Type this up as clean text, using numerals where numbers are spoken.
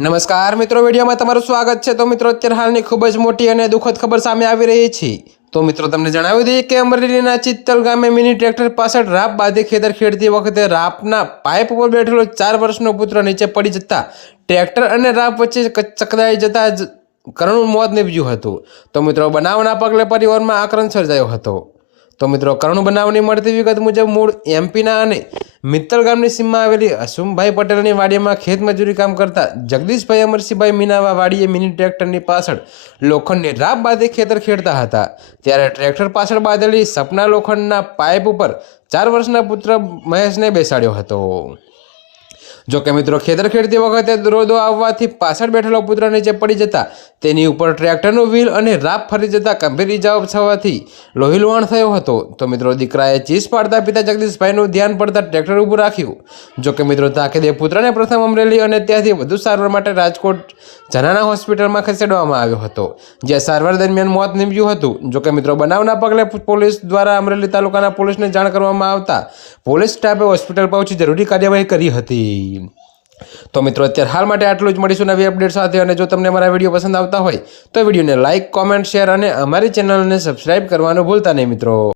નમસ્કાર મિત્રો, વિડીયોમાં તમારું સ્વાગત છે। તો મિત્રો, અત્યારે હાલની ખૂબ જ મોટી અને દુઃખદ ખબર સામે આવી રહી છે। તો મિત્રો, તમને જણાવી દઈએ કે અમરેલીના ચિત્તલ ગામે મિની ટ્રેક્ટર પાછળ રાપ બાંધી ખેતર ખેડતી વખતે રાપના પાઇપ ઉપર બેઠેલો 4 વર્ષનો પુત્ર નીચે પડી જતા ટ્રેક્ટર અને રાપ વચ્ચે ચકદાઈ જતા કરુણ મોત નીપજ્યું હતું। તો મિત્રો, બનાવના પગલે પરિવારમાં આક્રંદ સર્જાયો હતો। તો મિત્રો, કરુણ બનાવની મળતી વિગત મુજબ મૂળ એમપીના અને મિત્તલ ગામની સીમમાં આવેલી હસુમભાઈ પટેલની વાડીમાં ખેત મજૂરી કામ કરતા જગદીશભાઈ અમરસિંહભાઈ મીનાવા વાડીએ મિની ટ્રેક્ટરની પાછળ લોખંડની રાપ બાંધી ખેતર ખેડતા હતા। ત્યારે ટ્રેક્ટર પાછળ બાંધેલી સપના લોખંડના પાઇપ ઉપર 4 વર્ષના પુત્ર મહેશને બેસાડ્યો હતો। જો કે મિત્રો, ખેતર ખેડતી વખતે રોદો આવવાથી પાછળ બેઠેલો પુત્ર નીચે પડી જતા તેની ઉપર ટ્રેક્ટરનું વ્હીલ અને રાપ ફરી જતા ગંભીર ઇજાઓ થવાથી લોહીલુહાણ થયો હતો। તો મિત્રો, દીકરાએ ચીસ પાડતા પિતા જગદીશભાઈનું ધ્યાન પડતા ટ્રેક્ટર ઊભું રાખ્યું। જો કે મિત્રો, તાકીદે પુત્રને પ્રથમ અમરેલી અને ત્યાંથી વધુ સારવાર માટે રાજકોટ જનાના હોસ્પિટલમાં ખસેડવામાં આવ્યો હતો, જ્યાં સારવાર દરમિયાન મોત નીપજ્યું હતું। જો કે મિત્રો, બનાવના પગલે પોલીસ દ્વારા અમરેલી તાલુકાના પોલીસને જાણ કરવામાં આવતા પોલીસ સ્ટાફે હોસ્પિટલ પહોંચી જરૂરી કાર્યવાહી કરી હતી। તો મિત્રો, અત્યારે હાલ માટે આટલું જ। મળીશું નવી અપડેટ સાથે। અને જો તમને અમારા વિડીયો પસંદ આવતા હોય તો વિડીયોને લાઇક, કોમેન્ટ, શેર અને અમારી ચેનલને સબસ્ક્રાઇબ કરવાનું ભૂલતા નહીં મિત્રો।